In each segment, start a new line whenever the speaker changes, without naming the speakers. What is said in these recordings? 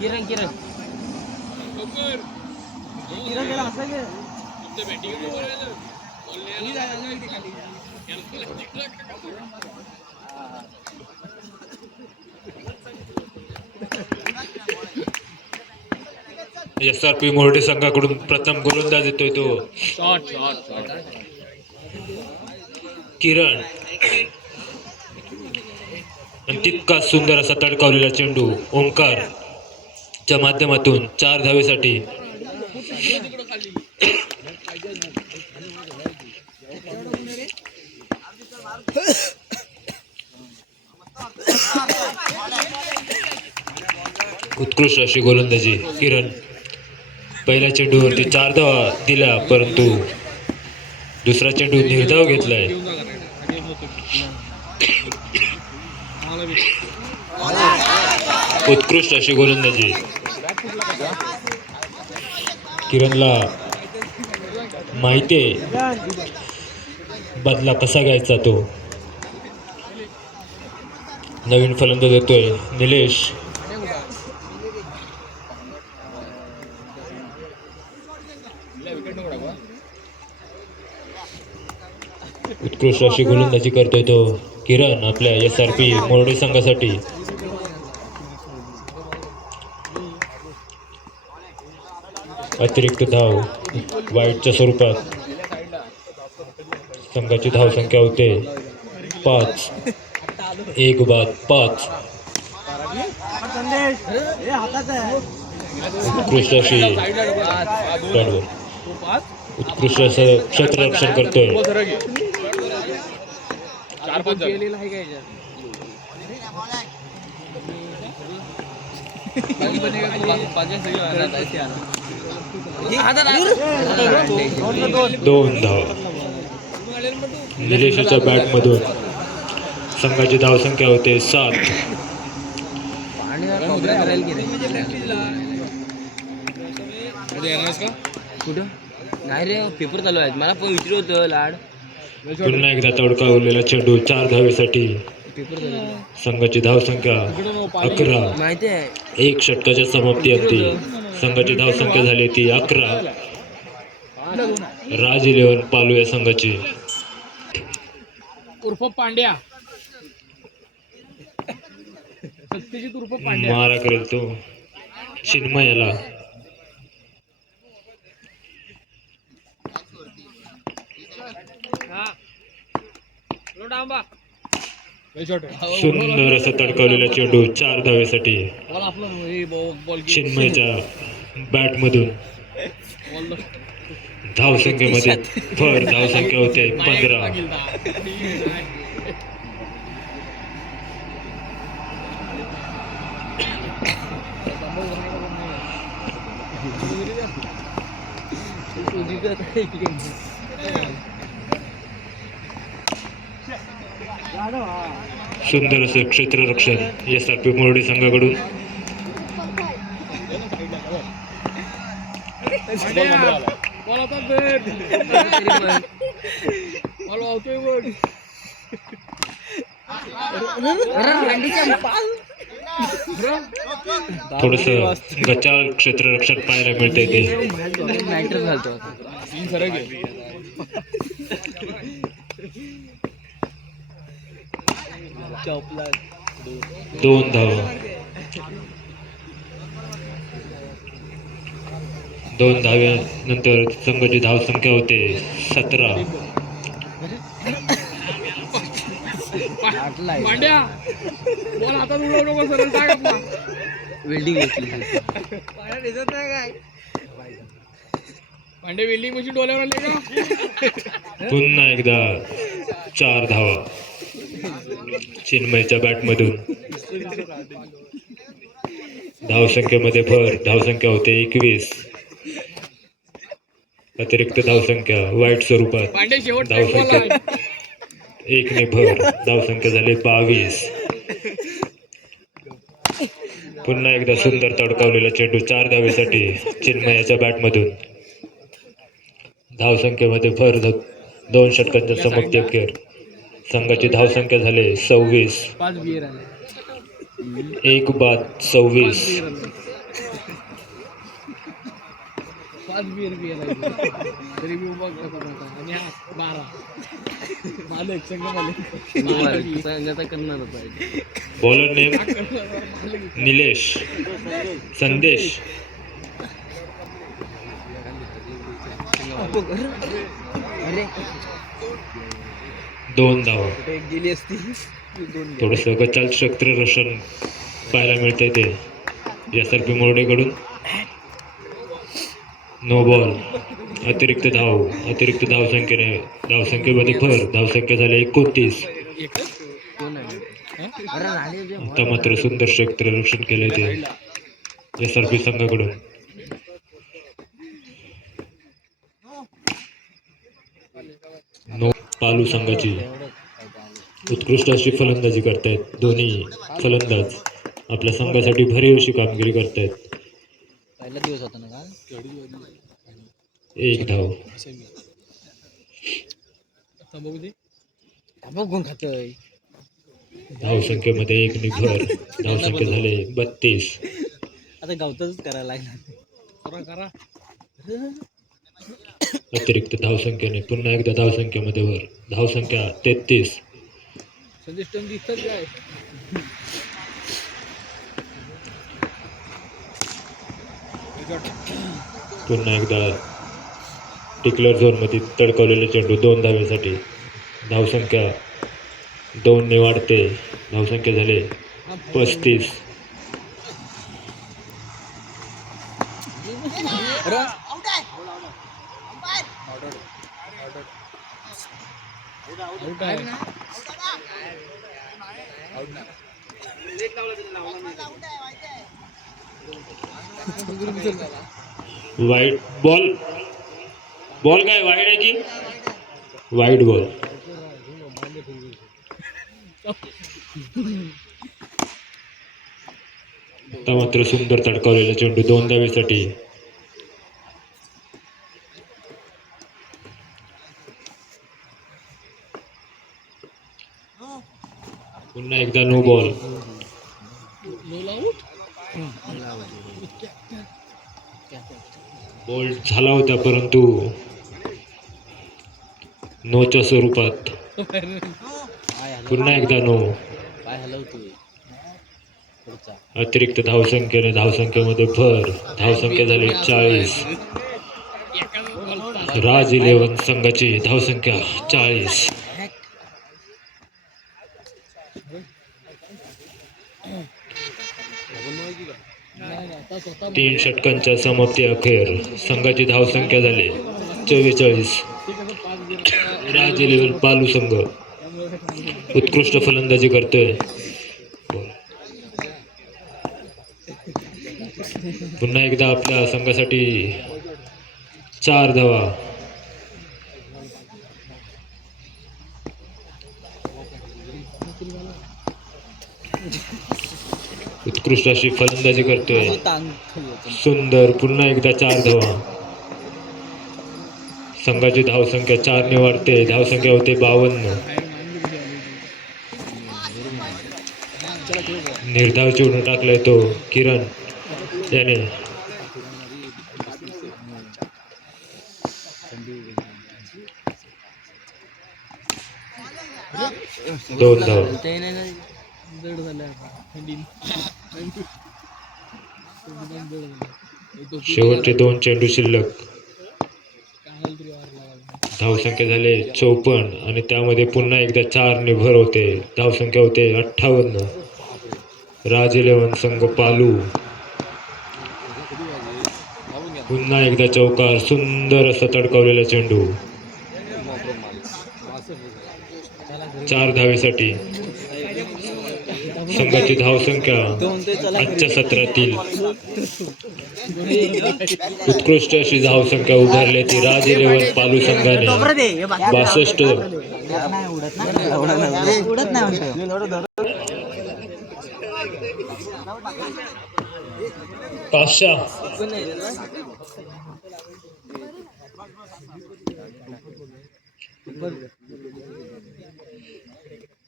Kiran Kiran.
S R P Morde संघाकडून प्रथम गोलंदाज येतोय तो.
Shot shot shot
Kiran. आणि तितकाच सुंदर असा तडकावलेला चेंडू ओंकार च्या माध्यमातून चार धावेसाठी. उत्कृष्ट अशी गोलंदाजी किरण. पहिल्या चेंडूवरती चार धावा दिल्या परंतु दुसरा चेंडू निर्धाव घेतलाय. उत्कृष्ट अशी गोलंदाजी. किरणला माहिती आहे बदला कसा घ्यायचा तो. नवीन फलंदाज येतोय निलेश. उत्कृष्ट अशी गोलंदाजी करतोय तो किरण आपल्या एस आर पी मोरडे संघासाठी. अतिरिक्त धाव वाईटच्या स्वरूपात. संघाची धाव संख्या होते पाच. एक बाद पाच. उत्कृष्ट अशी उत्कृष्ट असं क्षेत्ररक्षण करतोय
चार पाच केलेलं आहे का याच्यात बाकी पण एक पाच- पाच एक सगळी वाजवतात, ऐसे आला.
दोन धाव. निलेशच्या बॅटमधून. संघाची धावसंख्या होते सात.
कुठं नाही रे पेपर चालू आहेत मला पण विचारलं होतं लाड
पुन्हा एकदा तडकावलेला चेंडू चार धावेसाठी. संघाची धावसंख्या अकरा. एक षटकाच्या समाप्ती अगदी. संघाची धावसंख्या झाली ती अकरा. राज इलेव्हन पालू या संघाची.
उर्फ पांड्या. सत्यजित उर्फ पांड्या.
मारा करेल तो. चिन्मयाला
हा.
सुंदर असं तडकावलेला चेंडू चार धावेसाठी
बॉल आपलं हे बॉल बॉल
चिन्मयच्या बॅटमधून. धावसंख्येमध्ये भर धावसंख्या होते पंधरा. सुंदर असं क्षेत्ररक्षण एस आर पी मुरडी संघाकडून. थोडस गचाळ क्षेत्ररक्षण पाहायला मिळते ते. दोन धाव. दोन धाव्यानंतर संघाची धावसंख्या होते सतरा.
आटला आहे.
पांड्या बॉल हातात उडवू नको सरळ टाक आपला
वेल्डिंग घेतली
पांडे वेल्डिंग मशीन डोल्यावर आले का?
पुन्हा एकदा चार धावा. चिन्मयच्या बॅटमधून धावसंख्येमध्ये भर धावसंख्या होते एकवीस. अतिरिक्त धावसंख्या वाईट स्वरूपात. धावसंख्या एकने भर धावसंख्या झाली बावीस. पुन्हा एकदा सुंदर तडकावलेला चेंडू चार धावेसाठी चिन्मयाच्या बॅटमधून. धावसंख्येमध्ये भर दोन षटकांच्या अखेर संघाची धावसंख्या झाली सव्वीस.
पाच बियर आले
एक बाद सव्वीस. Bowler name Nilesh. संदेश.
अरे.
दोन धावा
गेली असती
थोडस गचाल शस्त्र रक्षण पाहायला मिळतंय ते. एस आर पी मोर्डेकडून. नो बॉल अतिरिक्त धाव. अतिरिक्त धावसंख्येने धावसंख्येमध्ये भर. धावसंख्या झाली एकोणतीस. आता मात्र सुंदर क्षेत्र रक्षण केलंय ते. एस आर पी संघाकडून. नो पालू संघाची उत्कृष्ट अशी फलंदाजी करतायत. दोन्ही फलंदाज आपल्या संघासाठी भरीव अशी कामगिरी करतायत.
पहिला दिवस होता ना
एक धाव.
बघून खातोय.
धावसंख्येमध्ये एक निभर धावसंख्या झाले बत्तीस.
आता गावतच करायला लागणार
करा करा.
अतिरिक्त धावसंख्येने पुन्हा एकदा धावसंख्येमध्ये वर. धावसंख्या तेहतीस. पुन्हा एकदा टिकलर झोनमध्ये तडकवलेले चेंडू दोन धावेसाठी धावसंख्या दोनने वाढते. धावसंख्या झाले पस्तीस.
आहे
वाईट बॉल बॉल काय वाईट आहे की? वाईट बॉल आता मात्र सुंदर तडकावलेला चेंडू दोन धावेसाठी पुन्हा एकदा नो बॉल? बॉल झाला होता परंतु नोच्या स्वरूपात. पुन्हा एकदा नो. अतिरिक्त धावसंख्येने धावसंख्येमध्ये भर. धावसंख्या झाली चाळीस. राज इलेव्हन संघाची धावसंख्या चाळीस. तीन षटकांच्या समाप्ती अखेर संघाची धावसंख्या झाली. चव्वेचाळीस राज इलेव्हन पालू संघ. उत्कृष्ट फलंदाजी करतोय. पुन्हा एकदा आपल्या संघासाठी चार धावा. उत्कृष्ट अशी फलंदाजी करतोय. सुंदर पुन्हा एकदा चार धावा. संघाची धावसंख्या चारने वाढते. धावसंख्या होते बावन्न. निर्धाव चिवडून टाकलाय तो किरण. याने. दोन धाव. शेवटचे दोन चेंडू शिल्लक. धावसंख्या झाले चौपन्न आणि त्यामध्ये पुन्हा एकदा चार निभर होते. धावसंख्या होते अठ्ठावन्न. राज इलेवन संघ पालू. पुन्हा एकदा चौकार सुंदर असा तडकावलेला चेंडू. चार धावेसाठी. संघाची धावसंख्या आजच्या सत्रातील उत्कृष्ट अशी धावसंख्या उभारली ती राज इलेव्हन पालू संघाने बासष्ट पाचशा.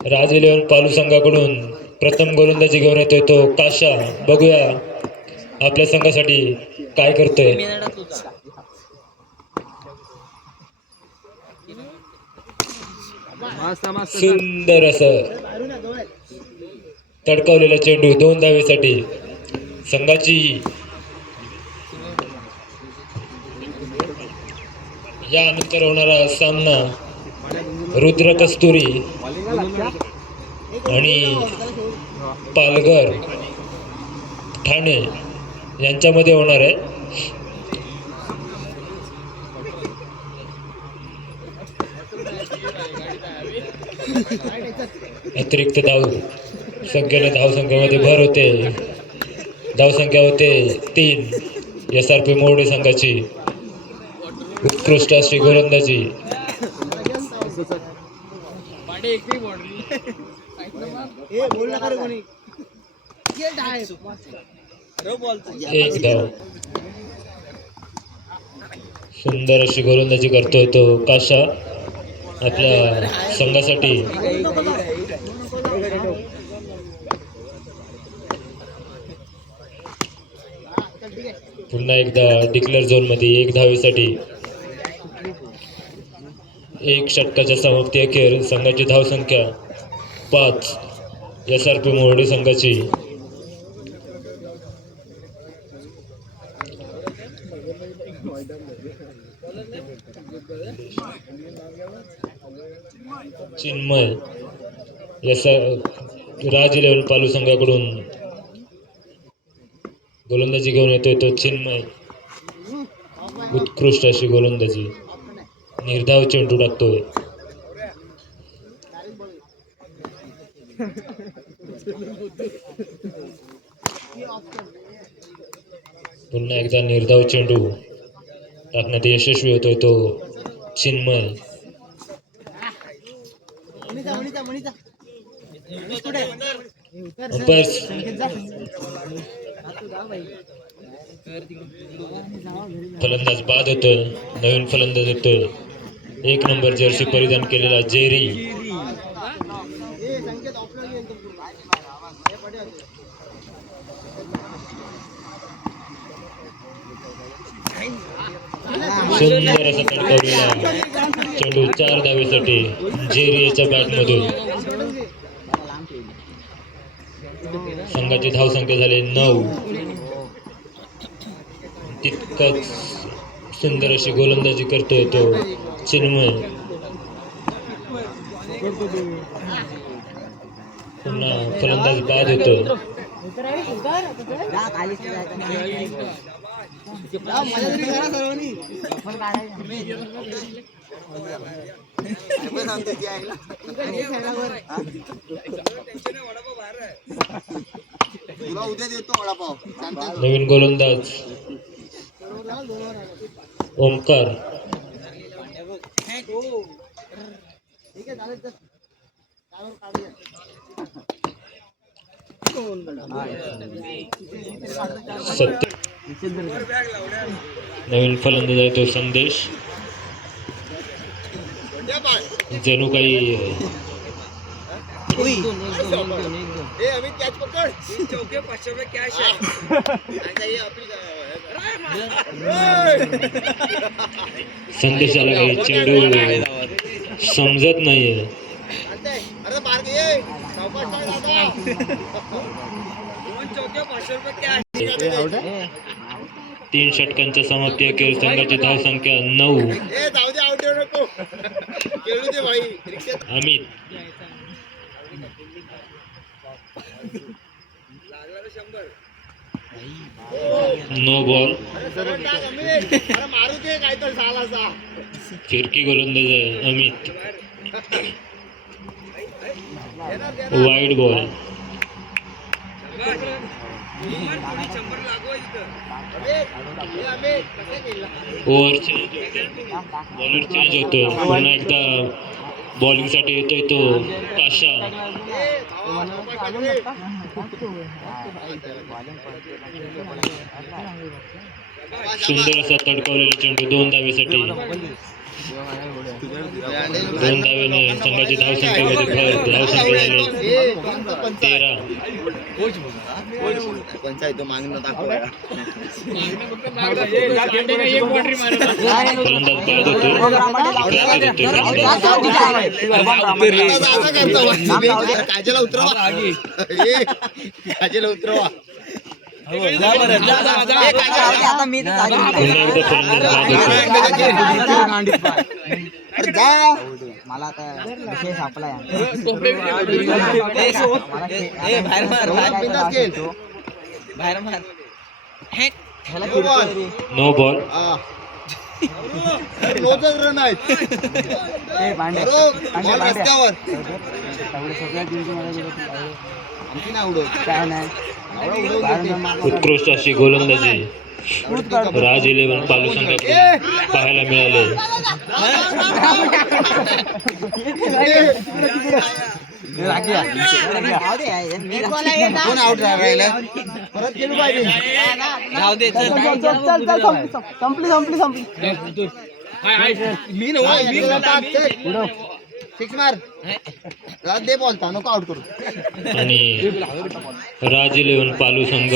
राज इलेव्हन पालू संघाकडून प्रथम गोलंदाजी घेऊन येतोय तो. काशा बघूया आपल्या संघासाठी काय करतोय. सुंदर असं तडकावलेला चेंडू दोन धावेसाठी. संघाची यानंतर होणारा सामना रुद्र कस्तुरी. आणि पालघर ठाणे यांच्यामध्ये होणार आहे. अतिरिक्त धाव संख्येने धावसंख्येमध्ये भर होते. धावसंख्या होते तीन. एस आर पी मोरडे संघाची. उत्कृष्ट अशी गोलंदाजी
एक
धाव सुंदर अशी गोलंदाजी करतोय तो काशा आपल्या संघासाठी. पुन्हा एकदा डिक्लेअर झोनमध्ये एक धावेसाठी. एक षटकाच्या समाप्ती अखेर संघाची धावसंख्या पाच. एस आर पी मोरडे संघाची. चिन्मय याचा राज इलेव्हन पालू संघाकडून गोलंदाजी घेऊन येतोय तो चिन्मय. उत्कृष्ट अशी गोलंदाजी. निर्धाव चेंडू टाकतोय. पुन्हा एकदा निर्धाव चेंडू. टाकण्यात यशस्वी होतोय तो चिन्मय फलंदाज बाद होतोय. नवीन फलंदाज येतोय एक नंबर जर्सी परिधान केलेला जेरी. सुंदर असा तडकावलेला चेंडू चार धावेसाठी जेरीच्या बॅटमधून. संघाची धावसंख्या झाली नऊ. तितकाच सुंदर अशी गोलंदाजी करतोय तो चिन्मय. पुन्हा फलंदाज बाद
होतो.
नवीन गोलंदाज. ओमकार. सत्य. नवीन फलंदाज आहे तो संदेश. जणू काही
ए अमित कॅच पकड चौके पाचशे रुपये कॅश आहे
संदेशाला काही चेंडू समजत नाहीये तीन षटकांच्या समाप्ती अखेर संघाची धावसंख्या नऊ.
दे दे
अमित नो बॉल.
दे
फिरकी गोलंदाज आहे Amit wide ball. Over bowler change होतोय पुन्हा एकदा बॉलिंगसाठी येतोय तो
ताशा
सुंदर असा तडकवलेला चेंडू दोन धावेसाठी दोन धावेने संघाची धावसंख्येमध्ये भर धावसंख्या झाली. तेरा.
पंचायत मागणं दाखव
एक बाउंड्री मारत
फलंदाज बाद होतो राजा देतोय
काजेला उतरवा काजेला उतरवा
पुन्हा
मला आता विषय सापलाय.
टोपे
बिंदास खेळ. No ball.
नो बॉल
हा. रोजच रन आहेत.
काय.
उत्कृष्ट अशी गोलंदाजी. राज इलेव्हन पालू संघाकडून पाहायला मिळाले.
संपली संपली संपली.
मी सिक्स मार. रात दे बोलता नको आउट करू?
आणि राज इलेव्हन पालू संघ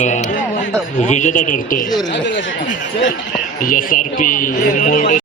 विजेता ठरतोय. S R P Morde